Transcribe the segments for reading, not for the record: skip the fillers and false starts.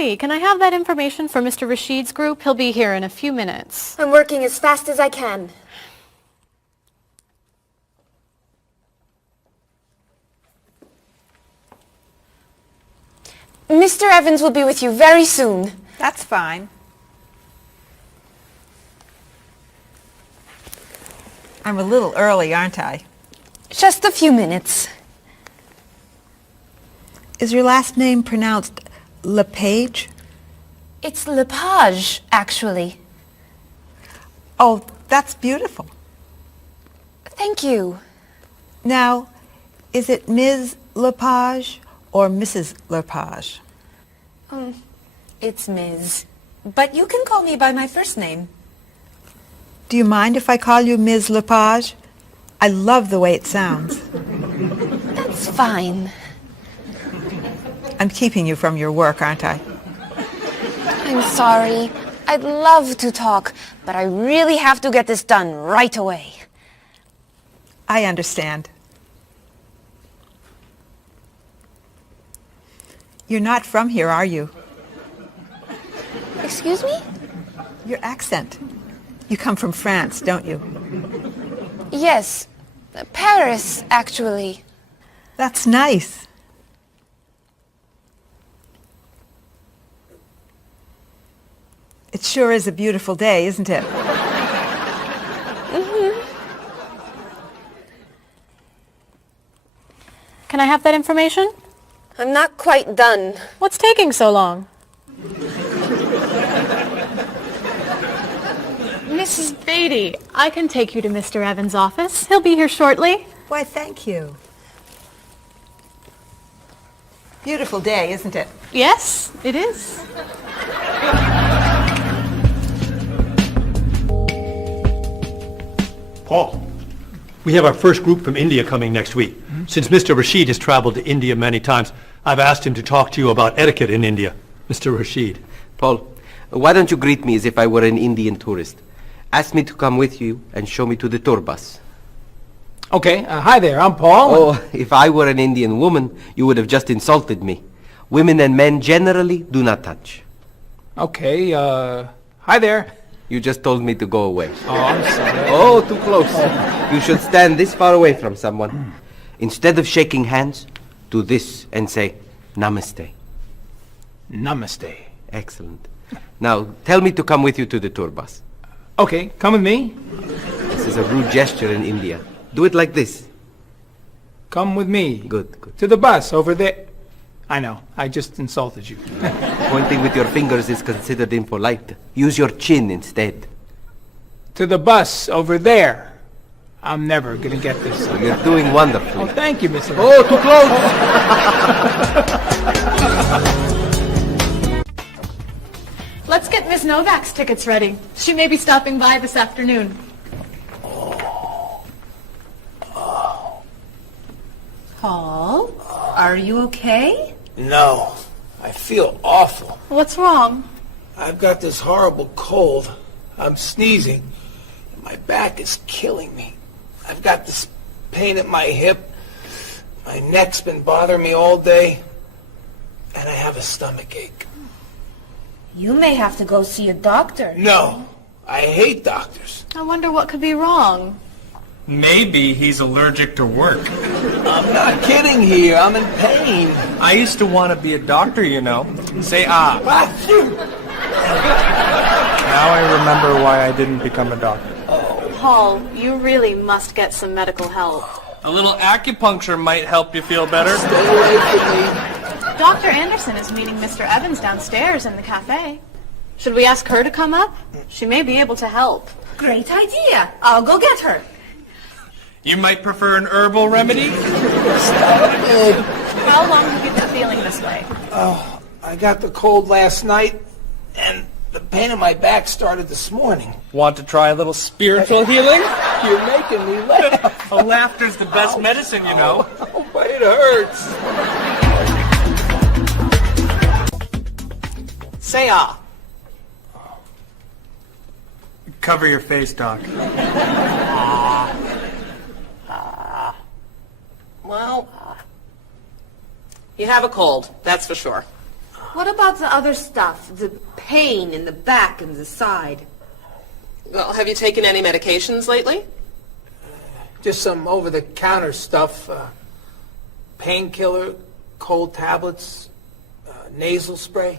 Marie, can I have that information for Mr. Rashid's group? He'll be here in a few minutes. I'm working as fast as I can. Mr. Evans will be with you very soon. That's fine. I'm a little early, aren't I? Just a few minutes. Is your last name pronounced LePage? It's Lepage, actually. Oh, that's beautiful. Thank you. Now, is it Ms. Lepage or Mrs. Lepage? It's Ms. But you can call me by my first name. Do you mind if I call you Ms. Lepage? I love the way it sounds. That's fine. I'm keeping you from your work, aren't I? I'm sorry. I'd love to talk, but I really have to get this done right away. I understand. You're not from here, are you? Excuse me? Your accent. You come from France, don't you? Yes. Paris, actually. That's nice. It sure is a beautiful day, isn't it? Can I have that information? I'm not quite done. What's taking so long? Mrs. Beatty, I can take you to Mr. Evans' office. He'll be here shortly. Why, thank you. Beautiful day, isn't it? Yes, it is. Paul, we have our first group from India coming next week. Since Mr. Rashid has traveled to India many times, I've asked him to talk to you about etiquette in India. Mr. Rashid. Paul, why don't you greet me as if I were an Indian tourist? Ask me to come with you and show me to the tour bus. Okay, hi there, I'm Paul. Oh, if I were an Indian woman, you would have just insulted me. Women and men generally do not touch. Okay, hi there. You just told me to go away. Oh, I'm sorry. Oh, too close. You should stand this far away from someone. Instead of shaking hands, do this and say, Namaste. Namaste. Excellent. Now, tell me to come with you to the tour bus. Okay, come with me. This is a rude gesture in India. Do it like this. Come with me. Good, good. To the bus over there. I know, I just insulted you. Pointing with your fingers is considered impolite. Use your chin instead. To the bus over there. I'm never gonna get this. You're doing wonderfully. Oh, thank you, Mr. Oh, too close! Let's get Ms. Novak's tickets ready. She may be stopping by this afternoon. Paul, are you okay? No, I feel awful. What's wrong? I've got this horrible cold. I'm sneezing. And my back is killing me. I've got this pain at my hip. My neck's been bothering me all day. And I have a stomach ache. You may have to go see a doctor. No, I hate doctors. I wonder what could be wrong. Maybe he's allergic to work. I'm not kidding here. I'm in pain. I used to want to be a doctor, you know. Say ah. Now I remember why I didn't become a doctor. Paul, you really must get some medical help. A little acupuncture might help you feel better. Stay away from me. Dr. Anderson is meeting Mr. Evans downstairs in the cafe. Should we ask her to come up? She may be able to help. Great idea. I'll go get her. You might prefer an herbal remedy? How long have you been feeling this way? Oh, I got the cold last night, and the pain in my back started this morning. Want to try a little spiritual healing? You're making me laugh. Oh, laughter's the best medicine, you know. Oh, but it hurts. Say ah. Cover your face, Doc. Well, you have a cold, that's for sure. What What about the other stuff? The pain in the back and the side? Well, have you taken any medications lately? Just some over-the-counter stuff. Painkiller, cold tablets, nasal spray.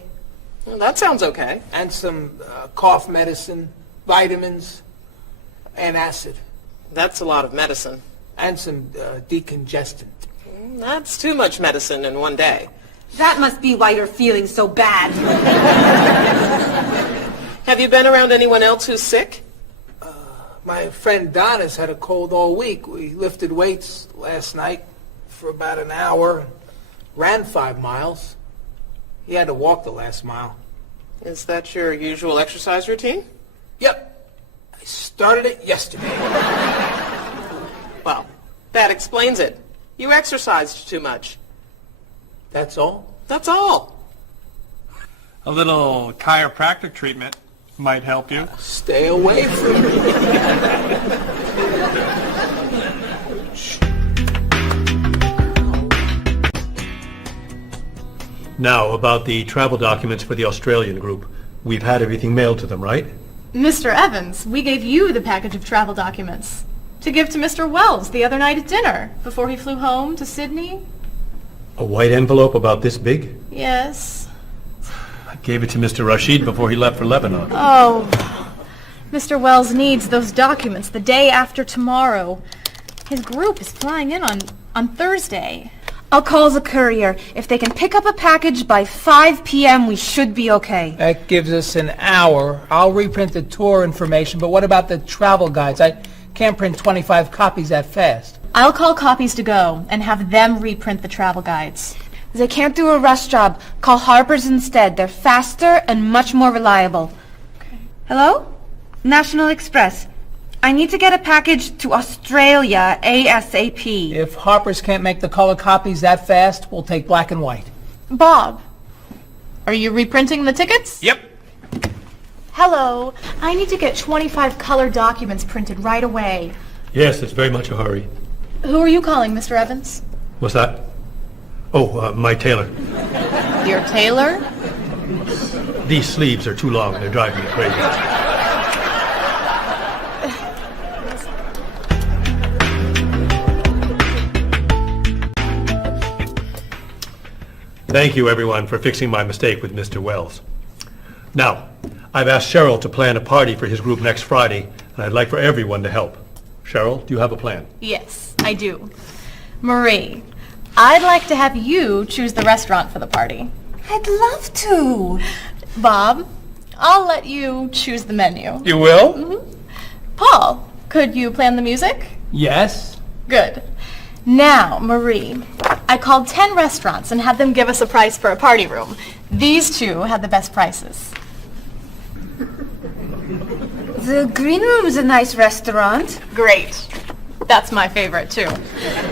Well, that sounds okay. And some cough medicine, vitamins, and acid. That's a lot of medicine. And some decongestant. That's too much medicine in one day. That must be why you're feeling so bad. Have you been around anyone else who's sick? My friend Don has had a cold all week. We lifted weights last night for about an hour, ran 5 miles. He had to walk the last mile. Is that your usual exercise routine? Yep. I started it yesterday. Well, that explains it. You exercised too much. That's all? That's all. A little chiropractic treatment might help you. Stay away from me. Now, about the travel documents for the Australian group. We've had everything mailed to them, right? Mr. Evans, we gave you the package of travel documents to give to Mr. Wells the other night at dinner before he flew home to Sydney. A white envelope about this big? Yes. I gave it to Mr. Rashid before he left for Lebanon. Oh, Mr. Wells needs those documents the day after tomorrow. His group is flying in on Thursday. I'll call the courier. If they can pick up a package by 5 p.m., we should be okay. That gives us an hour. I'll reprint the tour information, but what about the travel guides? I can't print 25 copies that fast. I'll call Copies to Go and have them reprint the travel guides. They can't do a rush job. Call Harper's instead. They're faster and much more reliable. Okay. Hello? National Express. I need to get a package to Australia ASAP. If Harper's can't make the color copies that fast, we'll take black and white. Bob, are you reprinting the tickets? Yep. Hello. I need to get 25 color documents printed right away. Yes, it's very much a hurry. Who are you calling, Mr. Evans? What's that? Oh, my tailor. Your tailor? These sleeves are too long. They're driving me crazy. Thank you, everyone, for fixing my mistake with Mr. Wells. Now, I've asked Cheryl to plan a party for his group next Friday, and I'd like for everyone to help. Cheryl, do you have a plan? Yes, I do. Marie, I'd like to have you choose the restaurant for the party. I'd love to. Bob, I'll let you choose the menu. You will? Mm-hmm. Paul, could you plan the music? Yes. Good. Now, Marie, I called 10 restaurants and had them give us a price for a party room. These two had the best prices. The Green Room's a nice restaurant. Great. That's my favorite, too.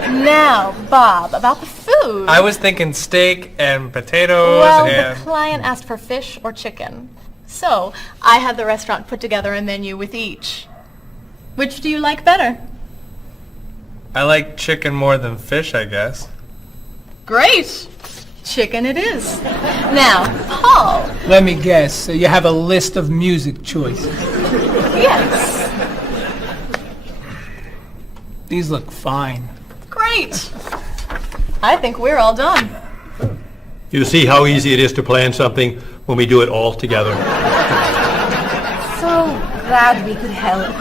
Now, Bob, about the food. I was thinking steak and potatoes Well, and... the client asked for fish or chicken. So, I had the restaurant put together a menu with each. Which do you like better? I like chicken more than fish, I guess. Great. Chicken it is. Now, Paul. Let me guess. So you have a list of music choices. Yes. These look fine. Great. I think we're all done. You see how easy it is to plan something when we do it all together. So glad we could help.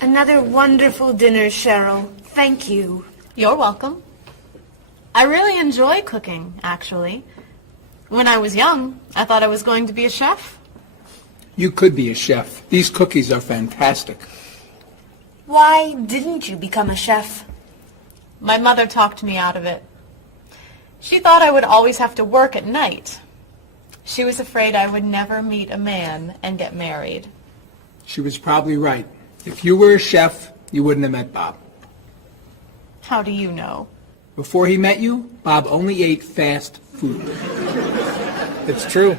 Another wonderful dinner, Cheryl. Thank you. You're welcome. I really enjoy cooking, actually. When I was young, I thought I was going to be a chef. You could be a chef. These cookies are fantastic. Why didn't you become a chef? My mother talked me out of it. She thought I would always have to work at night. She was afraid I would never meet a man and get married. She was probably right. If you were a chef, you wouldn't have met Bob. How do you know? Before he met you, Bob only ate fast food. It's true.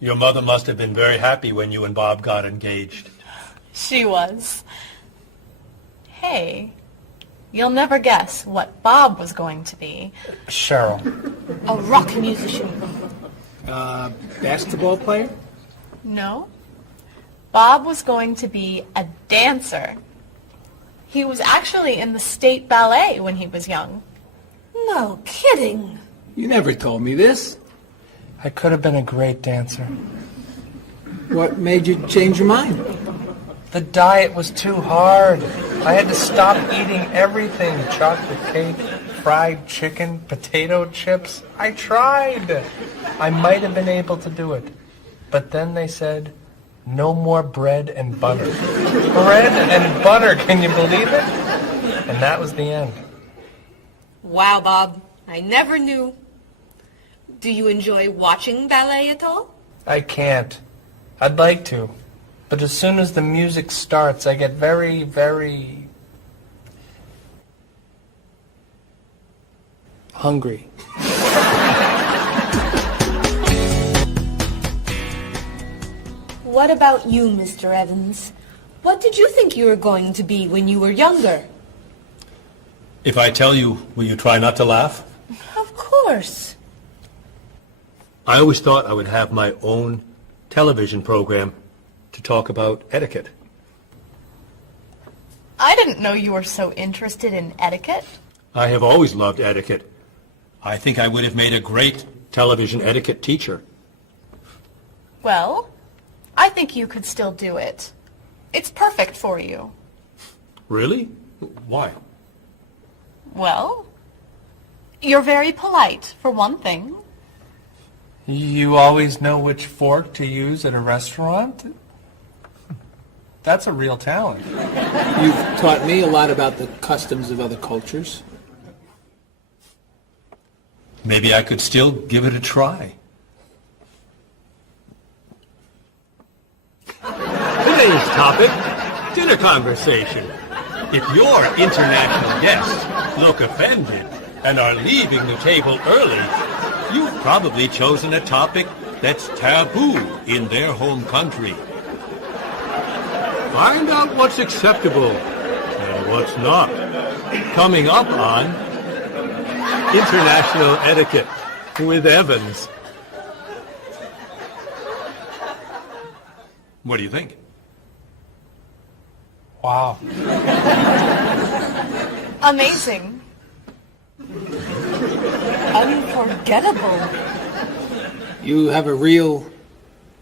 Your mother must have been very happy when you and Bob got engaged. She was. Hey, you'll never guess what Bob was going to be. Cheryl. A rock musician. Basketball player? No. Bob was going to be a dancer. He was actually in the state ballet when he was young. No kidding. You never told me this. I could have been a great dancer. What made you change your mind? The diet was too hard. I had to stop eating everything. Chocolate cake, fried chicken, potato chips. I tried. I might have been able to do it. But then they said, no more bread and butter. Bread and butter, can you believe it? And that was the end. Wow, Bob. I never knew. Do you enjoy watching ballet at all? I can't. I'd like to. But as soon as the music starts, I get very, very hungry. What about you, Mr. Evans? What did you think you were going to be when you were younger? If I tell you, will you try not to laugh? Of course. I always thought I would have my own television program to talk about etiquette. I didn't know you were so interested in etiquette. I have always loved etiquette. I think I would have made a great television etiquette teacher. Well, I think you could still do it. It's perfect for you. Really? Why? Well, you're very polite, for one thing. You always know which fork to use at a restaurant? That's a real talent. You've taught me a lot about the customs of other cultures. Maybe I could still give it a try. Today's topic, dinner conversation. If your international guests look offended and are leaving the table early, you've probably chosen a topic that's taboo in their home country. Find out what's acceptable and what's not. Coming up on International Etiquette with Evans. What do you think? Wow. Amazing. Unforgettable. You have a real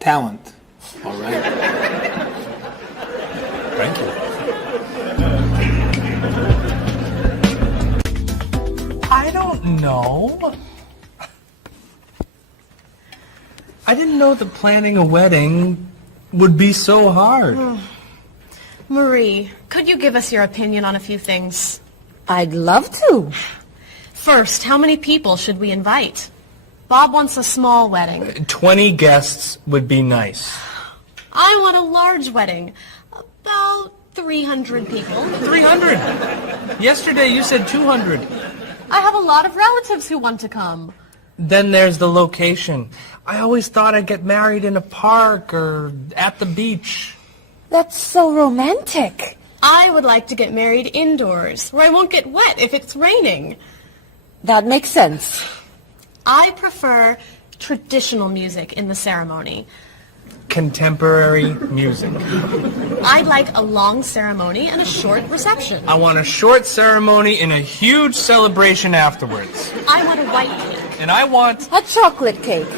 talent, all right? Thank you. I don't know. I didn't know that planning a wedding would be so hard. Marie, could you give us your opinion on a few things? I'd love to. First, how many people should we invite? Bob wants a small wedding. 20 guests would be nice. I want a large wedding. About 300 people. 300? Yesterday you said 200. I have a lot of relatives who want to come. Then there's the location. I always thought I'd get married in a park or at the beach. That's so romantic. I would like to get married indoors, where I won't get wet if it's raining. That makes sense. I prefer traditional music in the ceremony. Contemporary music. I'd like a long ceremony and a short reception. I want a short ceremony and a huge celebration afterwards. I want a white cake. And I want... A chocolate cake.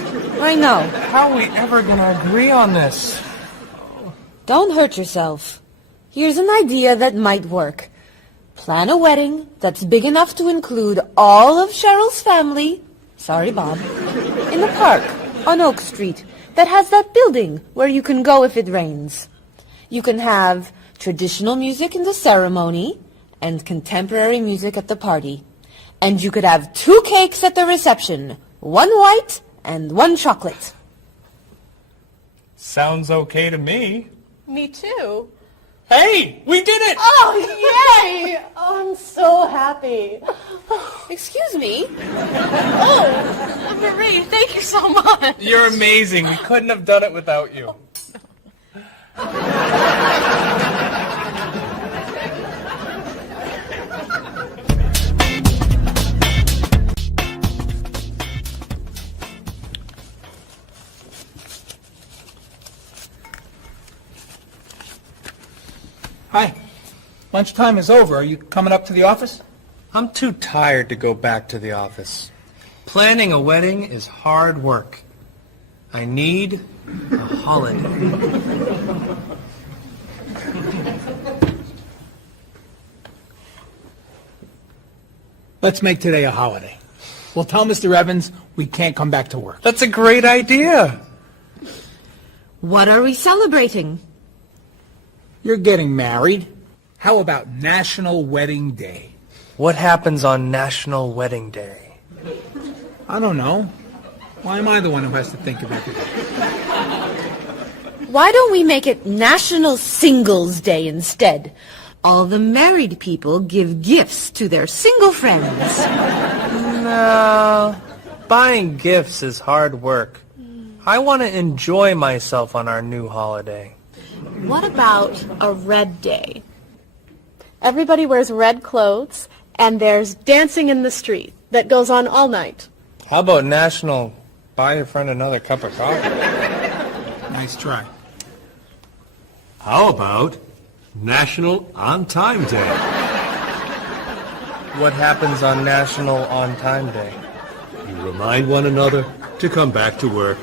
I know. How are we ever going to agree on this? Don't hurt yourself. Here's an idea that might work. Plan a wedding that's big enough to include all of Cheryl's family, sorry Bob, in the park on Oak Street that has that building where you can go if it rains. You can have traditional music in the ceremony and contemporary music at the party. And you could have 2 cakes at the reception, 1 white and 1 chocolate. Sounds okay to me. Me too. Hey, we did it! Oh, yay! Oh, I'm so happy. Excuse me? Oh, Marie, thank you so much. You're amazing. We couldn't have done it without you. Hi. Lunchtime is over. Are you coming up to the office? I'm too tired to go back to the office. Planning a wedding is hard work. I need a holiday. Let's make today a holiday. We'll tell Mr. Evans we can't come back to work. That's a great idea. What are we celebrating? You're getting married. How about National Wedding Day? What happens on National Wedding Day? I don't know. Why am I the one who has to think of everything? Why don't we make it National Singles Day instead? All the married people give gifts to their single friends. No. Buying gifts is hard work. I want to enjoy myself on our new holiday. What about a red day? Everybody wears red clothes, and there's dancing in the street that goes on all night. How about National Buy Your Friend Another Cup of Coffee? Nice try. How about National On Time Day? What happens on National On Time Day? You remind one another to come back to work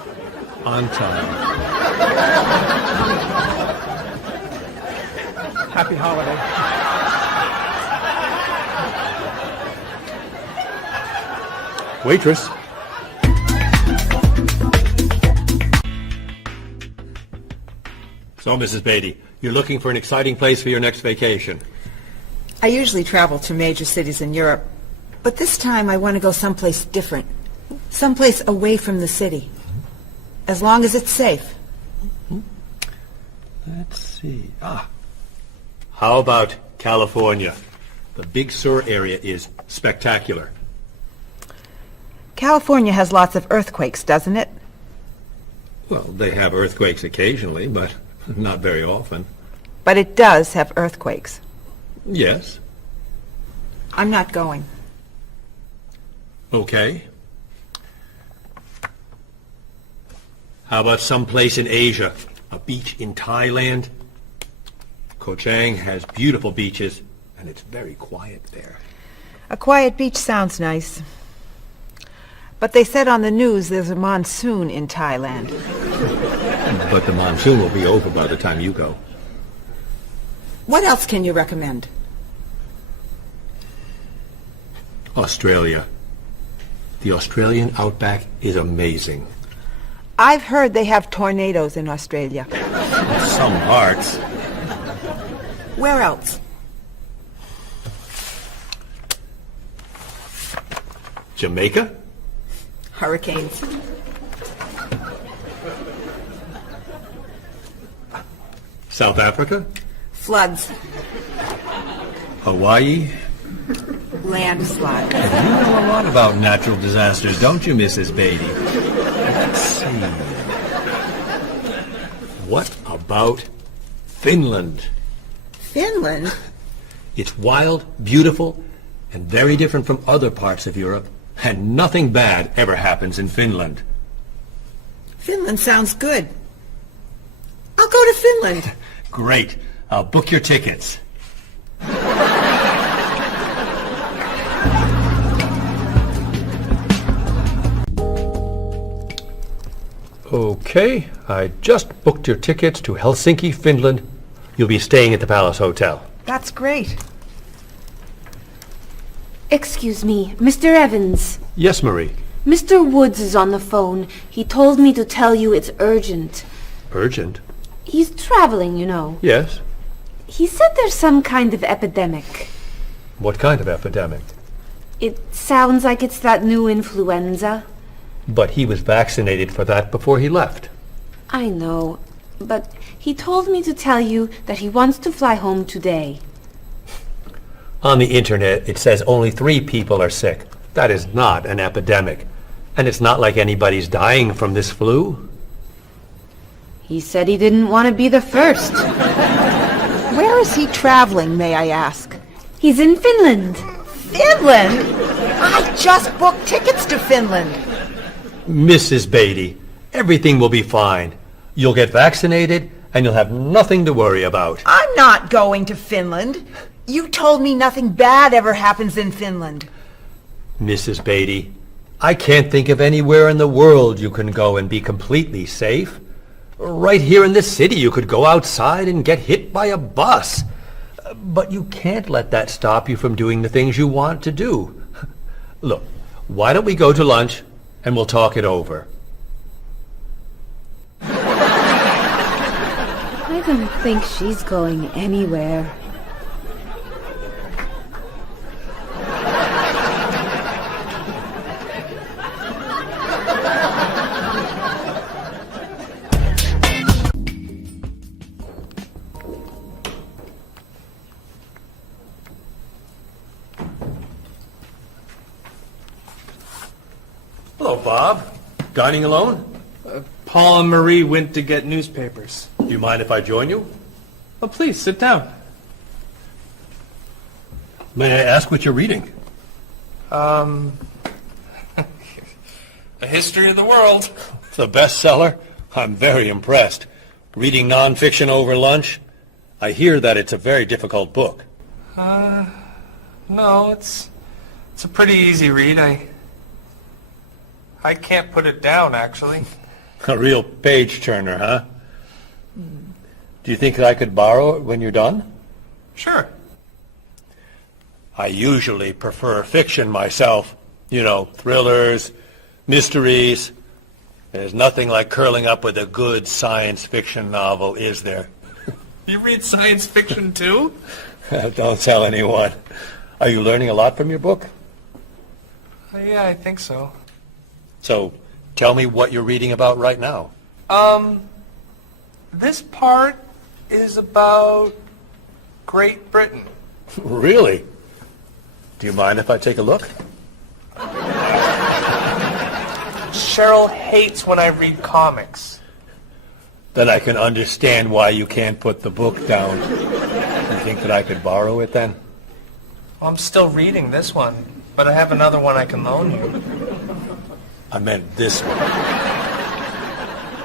on time. Happy holiday. Waitress. So, Mrs. Beatty, you're looking for an exciting place for your next vacation. I usually travel to major cities in Europe, but this time I want to go someplace different. Someplace away from the city. As long as it's safe. Let's see. How about California? The Big Sur area is spectacular. California has lots of earthquakes, doesn't it? Well, they have earthquakes occasionally, but not very often. But it does have earthquakes. Yes. I'm not going. Okay. How about someplace in Asia? A beach in Thailand? Koh Chang has beautiful beaches, and it's very quiet there. A quiet beach sounds nice. But they said on the news there's a monsoon in Thailand. But the monsoon will be over by the time you go. What else can you recommend? Australia. The Australian outback is amazing. I've heard they have tornadoes in Australia. Some parts. Where else? Jamaica? Hurricanes. South Africa? Floods. Hawaii? Landslides. You know a lot about natural disasters, don't you, Mrs. Beatty? Let's see. What about Finland? Finland? It's wild, beautiful, and very different from other parts of Europe, and nothing bad ever happens in Finland. Finland sounds good. I'll go to Finland. Great. I'll book your tickets. Okay, I just booked your tickets to Helsinki, Finland. You'll be staying at the Palace Hotel. That's great. Excuse me, Mr. Evans. Yes, Marie. Mr. Woods is on the phone. He told me to tell you it's urgent. Urgent? He's traveling, you know. Yes. He said there's some kind of epidemic. What kind of epidemic? It sounds like it's that new influenza. But he was vaccinated for that before he left. I know, but He told me to tell you that he wants to fly home today. On the internet, it says only 3 people are sick. That is not an epidemic. And it's not like anybody's dying from this flu. He said he didn't want to be the first. Where is he traveling, may I ask? He's in Finland. Finland? I just booked tickets to Finland. Mrs. Beatty, everything will be fine. You'll get vaccinated, and you'll have nothing to worry about. I'm not going to Finland. You told me nothing bad ever happens in Finland. Mrs. Beatty, I can't think of anywhere in the world you can go and be completely safe. Right here in this city, you could go outside and get hit by a bus. But you can't let that stop you from doing the things you want to do. Look, why don't we go to lunch and we'll talk it over? I don't think she's going anywhere. Hello, Bob. Dining alone? Paul and Marie went to get newspapers. Do you mind if I join you? Oh, please, sit down. May I ask what you're reading? A History of the World. It's a bestseller. I'm very impressed. Reading nonfiction over lunch? I hear that it's a very difficult book. No, it's a pretty easy read. I can't put it down, actually. A real page-turner, huh? Do you think I could borrow it when you're done? Sure. I usually prefer fiction myself. You know, thrillers, mysteries. There's nothing like curling up with a good science fiction novel, is there? You read science fiction, too? Don't tell anyone. Are you learning a lot from your book? Yeah, I think so. So, tell me what you're reading about right now. This part is about Great Britain. Really? Do you mind if I take a look? Cheryl hates when I read comics. Then I can understand why you can't put the book down. You think that I could borrow it then? I'm still reading this one, but I have another one I can loan you. I meant this one.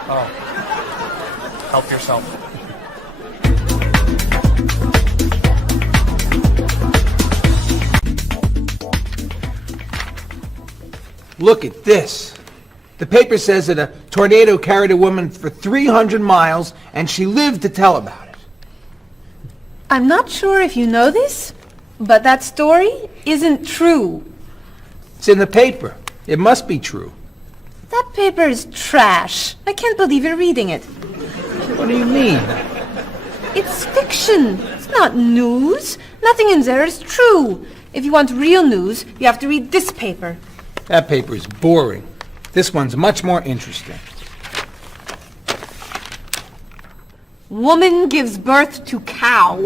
Oh. Help yourself. Look at this. The paper says that a tornado carried a woman for 300 miles, and she lived to tell about it. I'm not sure if you know this, but that story isn't true. It's in the paper. It must be true. That paper is trash. I can't believe you're reading it. What do you mean? It's fiction. It's not news. Nothing in there is true. If you want real news, you have to read this paper. That paper is boring. This one's much more interesting. Woman gives birth to cow.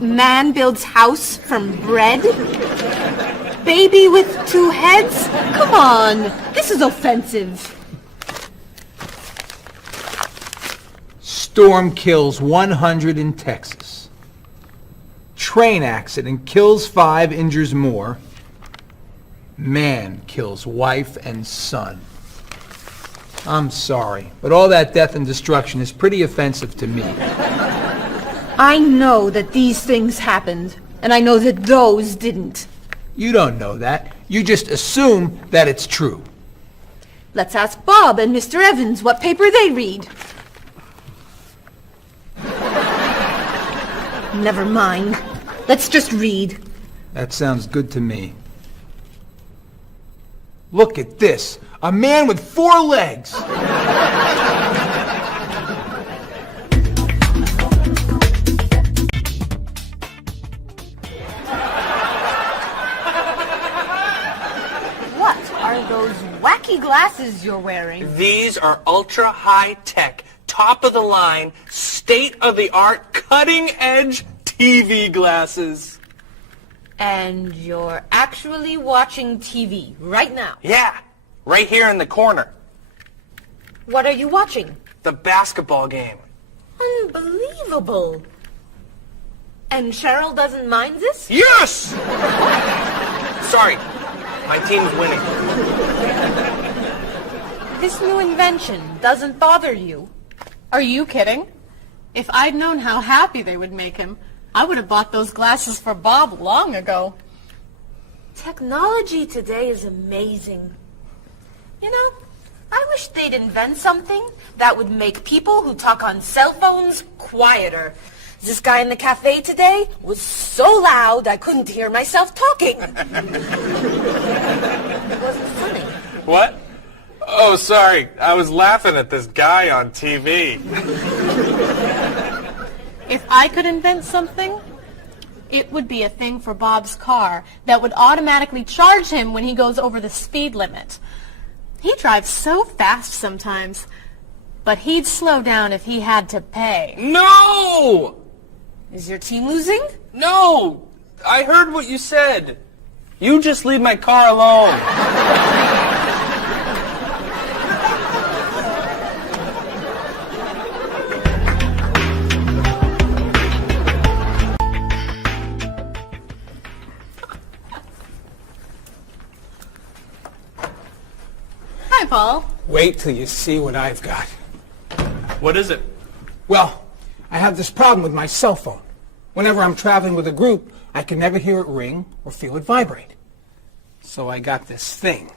Man builds house from bread. Baby with 2 heads? Come on, this is offensive. Storm kills 100 in Texas. Train accident kills 5, injures more. Man kills wife and son. I'm sorry, but all that death and destruction is pretty offensive to me. I know that these things happened, and I know that those didn't. You don't know that. You just assume that it's true. Let's ask Bob and Mr. Evans what paper they read. Never mind. Let's just read. That sounds good to me. Look at this. A man with 4 legs. What are those wacky glasses you're wearing? These are ultra high tech top-of-the-line, state-of-the-art, cutting-edge TV glasses. And you're actually watching TV right now. Yeah, right here in the corner. What are you watching? The basketball game. Unbelievable. And Cheryl doesn't mind this? Yes! Sorry, my team's winning. This new invention doesn't bother you. Are you kidding? If I'd known how happy they would make him, I would have bought those glasses for Bob long ago. Technology today is amazing. You know, I wish they'd invent something that would make people who talk on cell phones quieter. This guy in the cafe today was so loud I couldn't hear myself talking. It wasn't funny. What? Oh, sorry. I was laughing at this guy on TV. If I could invent something, it would be a thing for Bob's car that would automatically charge him when he goes over the speed limit. He drives so fast sometimes, but he'd slow down if he had to pay. No! Is your team losing? No! I heard what you said. You just leave my car alone. Hi, Paul. Wait till you see what I've got. What is it? Well, I have this problem with my cell phone. Whenever I'm traveling with a group, I can never hear it ring or feel it vibrate. So I got this thing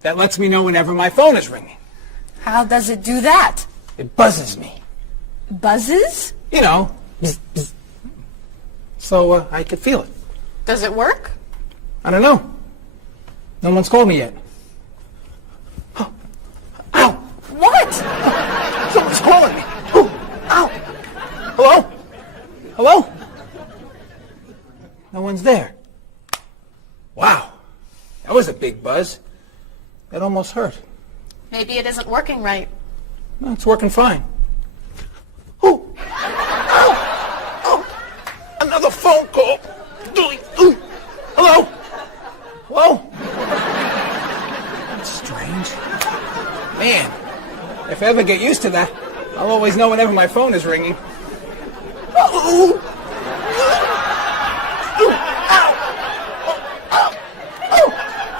that lets me know whenever my phone is ringing. How does it do that? It buzzes me. Buzzes? You know, bzz, bzz. So I could feel it. Does it work? I don't know. No one's called me yet. Ow! What? Someone's calling me. Ooh, ow! Hello? Hello? No one's there. Wow. That was a big buzz. That almost hurt. Maybe it isn't working right. No, it's working fine. Ooh! Ow! Oh! Another phone call. Ooh. Hello? Hello? That's strange. Man, if I ever get used to that, I'll always know whenever my phone is ringing. Oh!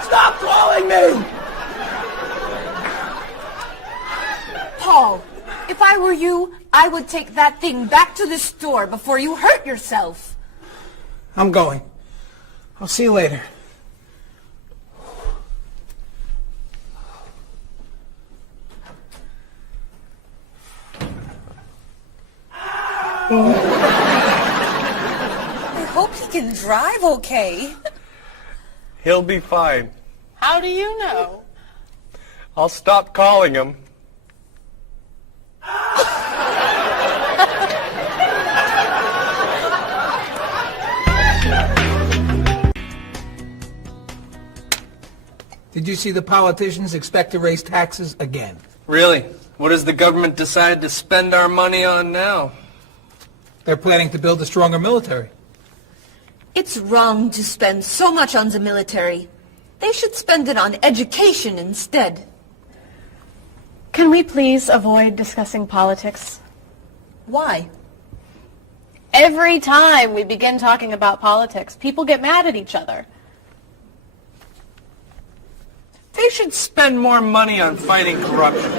Stop calling me! Paul, if I were you, I would take that thing back to the store before you hurt yourself. I'm going. I'll see you later. I hope he can drive okay. He'll be fine. How do you know? I'll stop calling him. Did you see the politicians expect to raise taxes again? Really? What has the government decided to spend our money on now? They're planning to build a stronger military. It's wrong to spend so much on the military. They should spend it on education instead. Can we please avoid discussing politics? Why? Every time we begin talking about politics, people get mad at each other. They should spend more money on fighting corruption.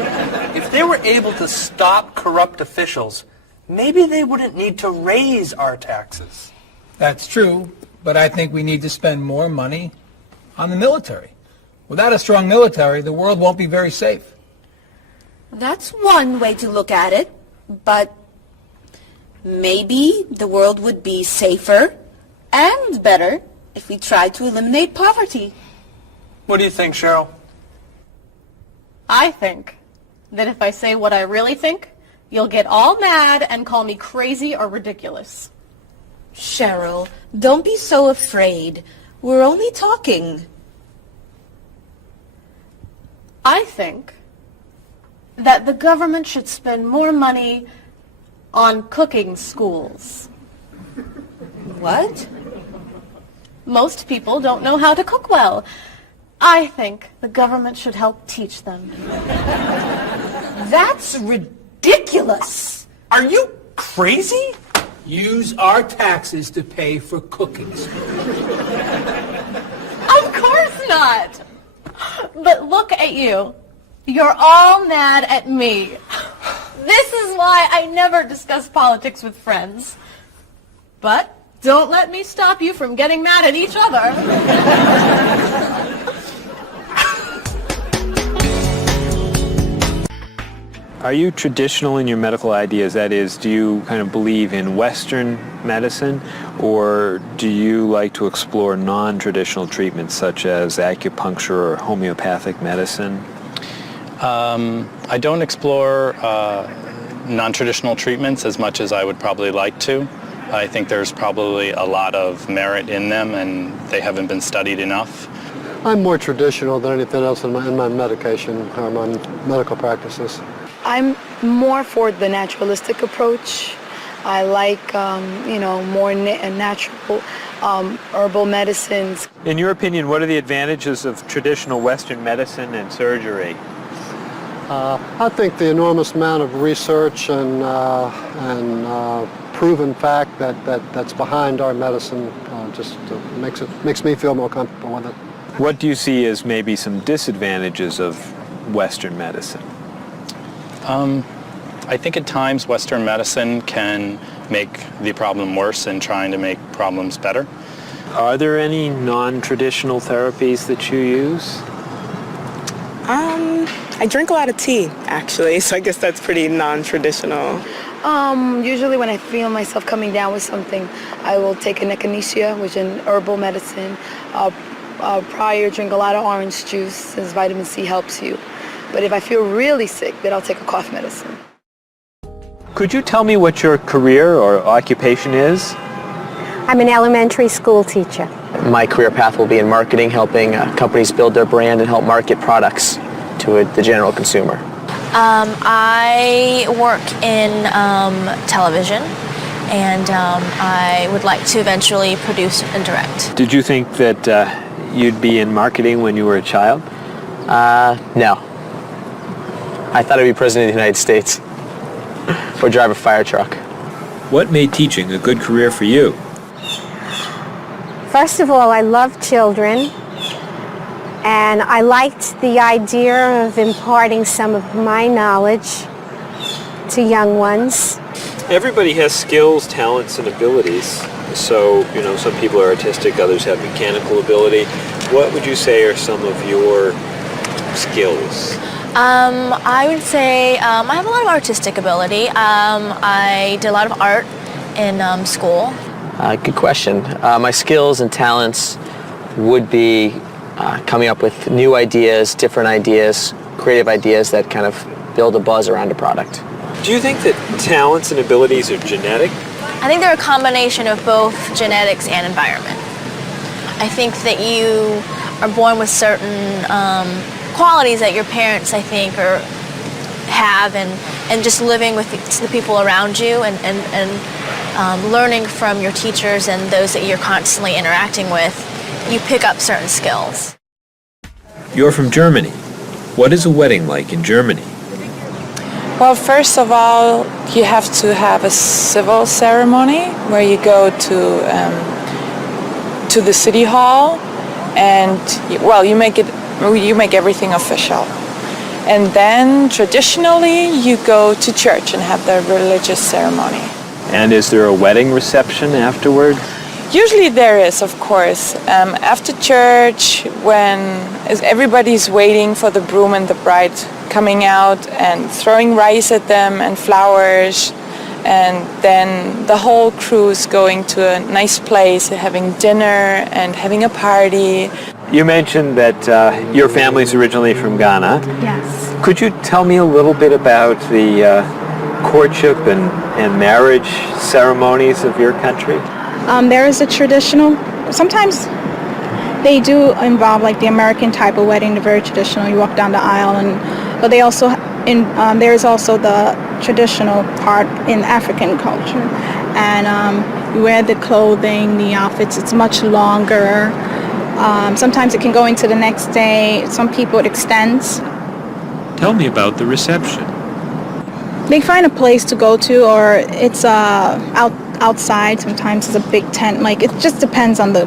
If they were able to stop corrupt officials, maybe they wouldn't need to raise our taxes. That's true, but I think we need to spend more money on the military. Without a strong military, the world won't be very safe. That's one way to look at it, but maybe the world would be safer and better if we tried to eliminate poverty. What do you think, Cheryl? I think that if I say what I really think, you'll get all mad and call me crazy or ridiculous. Cheryl, don't be so afraid. We're only talking. I think that the government should spend more money on cooking schools. What? Most people don't know how to cook well. I think the government should help teach them. That's ridiculous. Are you crazy? Use our taxes to pay for cooking school. Of course not. But look at you. You're all mad at me. This is why I never discuss politics with friends. But don't let me stop you from getting mad at each other. Are you traditional in your medical ideas? That is, do you kind of believe in Western medicine, or do you like to explore non-traditional treatments such as acupuncture or homeopathic medicine? I don't explore non-traditional treatments as much as I would probably like to. I think there's probably a lot of merit in them, and they haven't been studied enough. I'm more traditional than anything else in my medication or my medical practices. I'm more for the naturalistic approach. I like, more natural herbal medicines. In your opinion, what are the advantages of traditional Western medicine and surgery? I think the enormous amount of research and proven fact that's behind our medicine just makes me feel more comfortable with it. What do you see as maybe some disadvantages of Western medicine? I think at times Western medicine can make the problem worse in trying to make problems better. Are there any non-traditional therapies that you use? I drink a lot of tea, actually, so I guess that's pretty non-traditional. Usually when I feel myself coming down with something, I will take an echinacea, which is an herbal medicine. Prior, drink a lot of orange juice, since vitamin C helps you. But if I feel really sick, then I'll take a cough medicine. Could you tell me what your career or occupation is? I'm an elementary school teacher. My career path will be in marketing, helping companies build their brand and help market products to the general consumer. I work in television, and I would like to eventually produce and direct. Did you think that you'd be in marketing when you were a child? No. I thought I'd be president of the United States or drive a fire truck. What made teaching a good career for you? First of all, I love children, and I liked the idea of imparting some of my knowledge to young ones. Everybody has skills, talents, and abilities. So, some people are artistic, others have mechanical ability. What would you say are some of your skills? I would say I have a lot of artistic ability. I did a lot of art in school. Good question. My skills and talents would be coming up with new ideas, different ideas, creative ideas that kind of build a buzz around a product. Do you think that talents and abilities are genetic? I think they're a combination of both genetics and environment. I think that you are born with certain qualities that your parents, I think, have, and just living with the people around you and learning from your teachers and those that you're constantly interacting with, you pick up certain skills. You're from Germany. What is a wedding like in Germany? Well, first of all, you have to have a civil ceremony where you go to the city hall, and you make everything official. And then traditionally you go to church and have the religious ceremony. And is there a wedding reception afterward? Usually there is, of course. After church, when everybody's waiting for the groom and the bride coming out and throwing rice at them and flowers, and then the whole crew's going to a nice place, having dinner and having a party. You mentioned that your family's originally from Ghana. Yes. Could you tell me a little bit about the courtship and marriage ceremonies of your country? There is a traditional, sometimes they do involve like the American type of wedding, the very traditional, you walk down the aisle, but they also there's also the traditional part in African culture. And you wear the clothing, the outfits, it's much longer. Sometimes it can go into the next day. Some people it extends. Tell me about the reception. They find a place to go to, or it's outside. Sometimes it's a big tent. Like, it just depends on the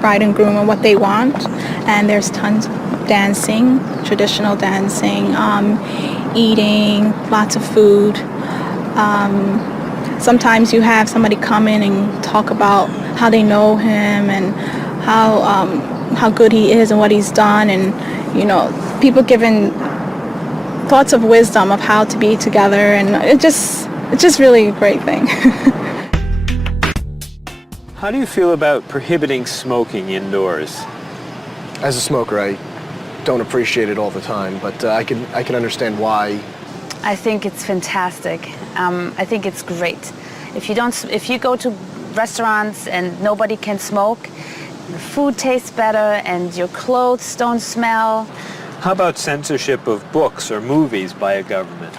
bride and groom and what they want. And there's tons of dancing, traditional dancing, eating, lots of food. Sometimes you have somebody come in and talk about how they know him and how good he is and what he's done, and people giving thoughts of wisdom of how to be together, and it's just really a great thing. How do you feel about prohibiting smoking indoors? As a smoker, I don't appreciate it all the time, but I can understand why. I think it's fantastic. I think it's great. If you go to restaurants and nobody can smoke, the food tastes better and your clothes don't smell. How about censorship of books or movies by a government?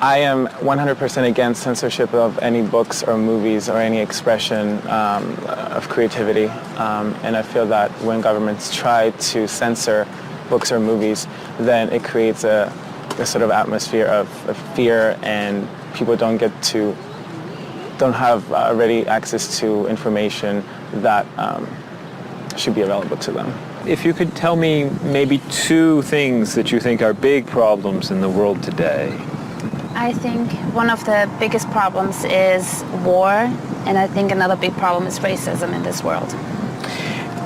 I am 100% against censorship of any books or movies or any expression of creativity. And I feel that when governments try to censor books or movies, then it creates a sort of atmosphere of fear, and people don't have ready access to information that should be available to them. If you could tell me maybe 2 things that you think are big problems in the world today. I think one of the biggest problems is war, and I think another big problem is racism in this world.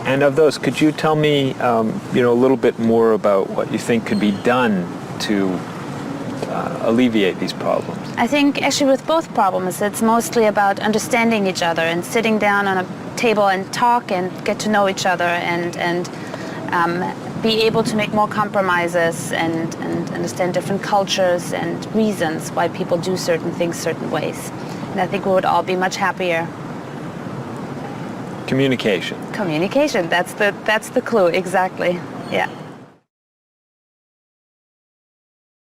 And of those, could you tell me a little bit more about what you think could be done to alleviate these problems? I think actually with both problems, it's mostly about understanding each other and sitting down on a table and talk and get to know each other and be able to make more compromises and understand different cultures and reasons why people do certain things certain ways. And I think we would all be much happier. Communication. Communication, that's the clue, exactly. Yeah.